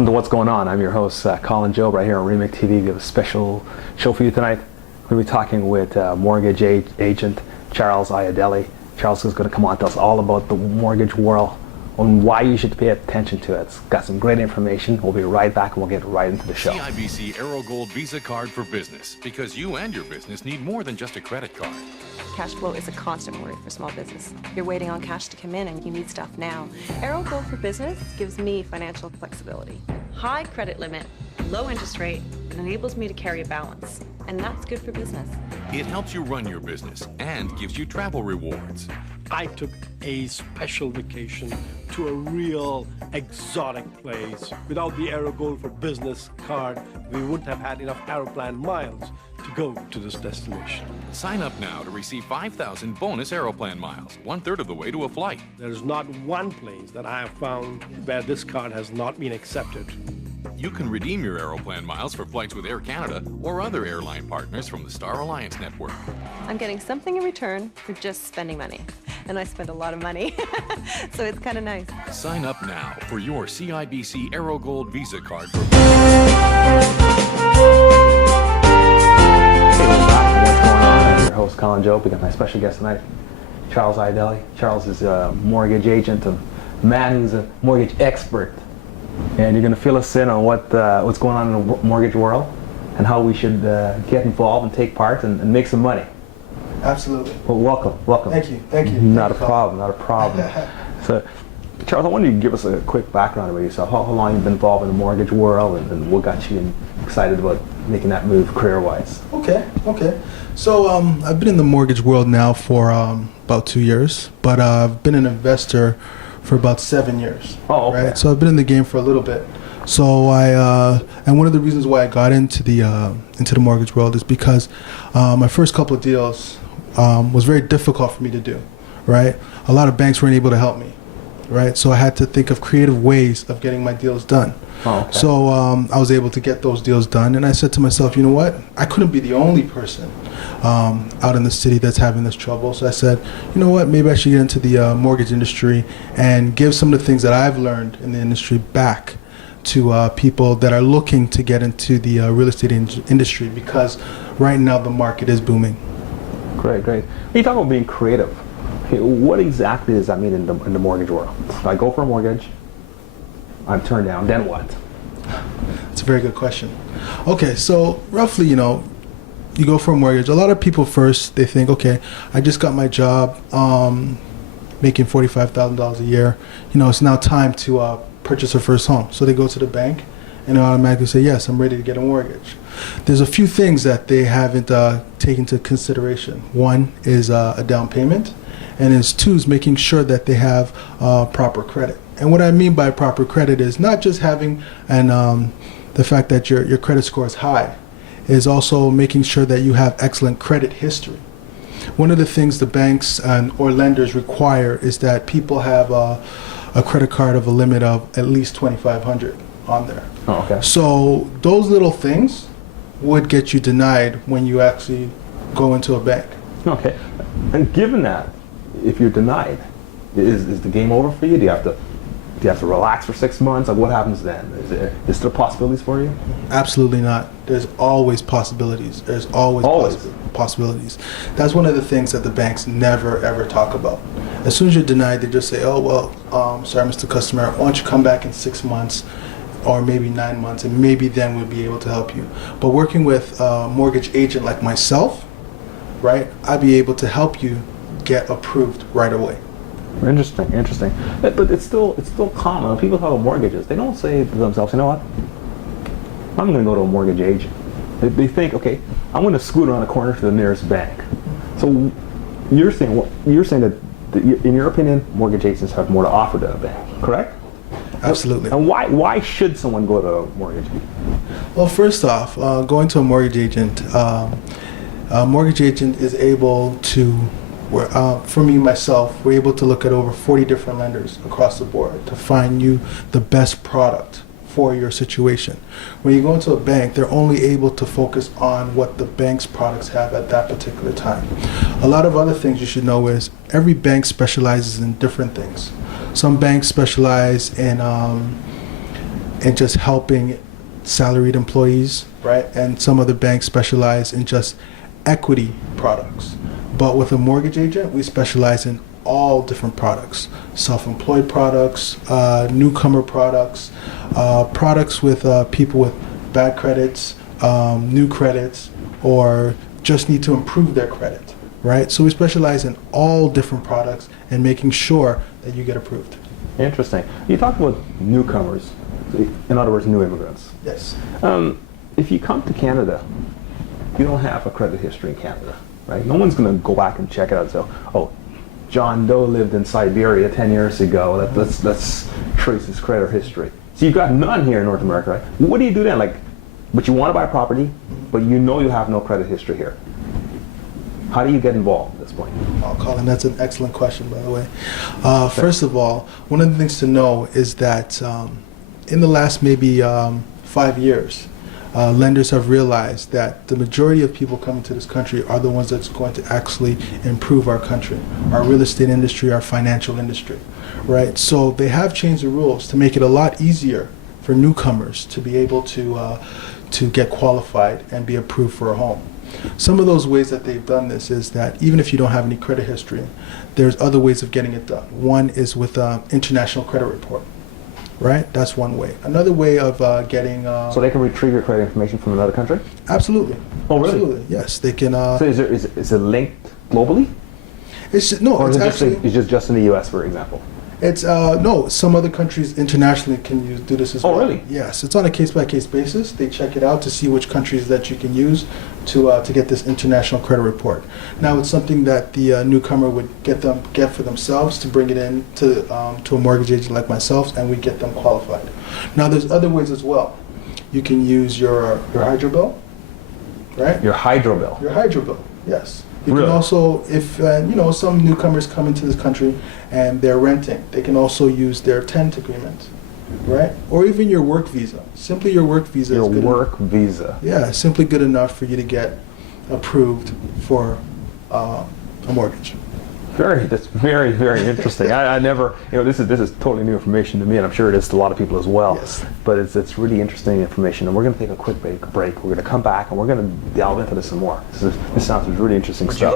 Welcome to What's Going On. I'm your host, Colin Job, right here on REMIC TV. We have a special show for you tonight. We're going to be talking with mortgage agent Charles AYODELE. Charles is going to come on and tell us all about the mortgage world and why you should pay attention to it. It's got some great information. We'll be right back and we'll get right into the show. CIBC AeroGold Visa Card for Business, because you and your business need more than just a credit card. Cash flow is a constant worry for small business. You're waiting on cash to come in and you need stuff now. AeroGold for Business gives me financial flexibility. High credit limit, low interest rate, it enables me to carry a balance. And that's good for business. It helps you run your business and gives you travel rewards. I took a special vacation to a real exotic place. Without the AeroGold for Business card, we wouldn't have had enough Aeroplan miles to go to this destination. Sign up now to receive 5,000 bonus Aeroplan miles, 1/3 of the way to a flight. There's not one place that I have found where this card has not been accepted. You can redeem your Aeroplan miles for flights with Air Canada or other airline partners from the Star Alliance network. I'm getting something in return for just spending money. And I spend a lot of money, so it's kind of nice. Sign up now for your CIBC AeroGold Visa Card for Hey, welcome back to What's Going On. I'm your host, Colin Job. We got my special guest tonight, Charles AYODELE. Charles is a mortgage agent, a man who's a mortgage expert. And you're going to fill us in on what's going on in the mortgage world and how we should get involved and take part and make some money. Absolutely. Well, welcome. Thank you. Not a problem. So, Charles, I wanted you to give us a quick background about yourself. How long you've been involved in the mortgage world and what got you excited about making that move career-wise? Okay. So I've been in the mortgage world now for about 2 years, but I've been an investor for about 7 years. Oh, okay. Right? So I've been in the game for a little bit. So and one of the reasons why I got into the mortgage world is because my first couple of deals was very difficult for me to do, right? A lot of banks weren't able to help me, right? So I had to think of creative ways of getting my deals done. Oh, okay. So I was able to get those deals done, and I said to myself, you know what? I couldn't be the only person out in the city that's having this trouble. So I said, you know what? Maybe I should get into the mortgage industry and give some of the things that I've learned in the industry back to people that are looking to get into the real estate industry, because right now the market is booming. Great. When you talk about being creative, what exactly does that mean in the mortgage world? If I go for a mortgage, I'm turned down, then what? That's a very good question. Okay, so roughly, you go for a mortgage. A lot of people first, they think, okay, I just got my job making $45,000 a year. It's now time to purchase a first home. So they go to the bank and they automatically say, yes, I'm ready to get a mortgage. There's a few things that they haven't taken into consideration. One is a down payment, and is two is making sure that they have proper credit. And what I mean by proper credit is not just having the fact that your credit score is high, is also making sure that you have excellent credit history. One of the things the banks or lenders require is that people have a credit card of a limit of at least $2,500 on there. Oh, okay. So those little things would get you denied when you actually go into a bank. Okay. And given that, if you're denied, is the game over for you? Do you have to relax for 6 months? Like, what happens then? Is there possibilities for you? Absolutely not. There's always possibilities. There's always possibilities. That's one of the things that the banks never ever talk about. As soon as you're denied, they just say, oh, well, sorry, Mr. Customer, why don't you come back in 6 months or maybe 9 months, and maybe then we'll be able to help you. But working with a mortgage agent like myself, right, I'd be able to help you get approved right away. Interesting. But it's still common. When people talk about mortgages, they don't say to themselves, you know what? I'm going to go to a mortgage agent. They think, okay, I'm going to scoot around the corner to the nearest bank. So you're saying that in your opinion, mortgage agents have more to offer to a bank, correct? Absolutely. And why should someone go to a mortgage agent? Well, first off, going to a mortgage agent is able to, for me, myself, we're able to look at over 40 different lenders across the board to find you the best product for your situation. When you go into a bank, they're only able to focus on what the bank's products have at that particular time. A lot of other things you should know is every bank specializes in different things. Some banks specialize in in just helping salaried employees, right? And some other banks specialize in just equity products. But with a mortgage agent, we specialize in all different products: self-employed products, newcomer products, products with people with bad credits, new credits, or just need to improve their credit, right? So we specialize in all different products and making sure that you get approved. Interesting. You talked about newcomers, in other words, new immigrants. Yes. If you come to Canada, you don't have a credit history in Canada, right? No one's going to go back and check it out and say, oh, John Doe lived in Siberia 10 years ago. Let's trace his credit history. So you've got none here in North America, right? What do you do then? Like, but you want to buy property, but you know you have no credit history here. How do you get involved at this point? Oh, Colin, that's an excellent question, by the way. First of all, one of the things to know is that in the last maybe 5 years, lenders have realized that the majority of people coming to this country are the ones that's going to actually improve our country, our real estate industry, our financial industry, right? So they have changed the rules to make it a lot easier for newcomers to be able to get qualified and be approved for a home. Some of those ways that they've done this is that even if you don't have any credit history, there's other ways of getting it done. One is with international credit report, right? That's one way. Another way of getting... So they can retrieve your credit information from another country? Absolutely. Oh, really? Absolutely, yes. They can... So is it linked globally? No, Or it's is it actually... just in the U.S., for example? It's no. Some other countries internationally can do this as well. Oh, really? Yes, it's on a case-by-case basis. They check it out to see which countries that you can use to get this international credit report. Now, it's something that the newcomer would get for themselves to bring it in to a mortgage agent like myself, and we get them qualified. Now, there's other ways as well. You can use your hydro bill, right? Your hydro bill? Your hydro bill, yes. You Really? can also, if some newcomers come into this country and they're renting, they can also use their tent agreement, right? Or even your work visa. Simply your work visa Your is good. work visa. Yeah, simply good enough for you to get approved for a mortgage. That's very, very interesting. I never, this is totally new information to me, and I'm sure it is to a lot of people as well. Yes. But it's really interesting information, and we're going to take a quick break. We're going to come back, and we're going to delve into this some more. This sounds really interesting stuff.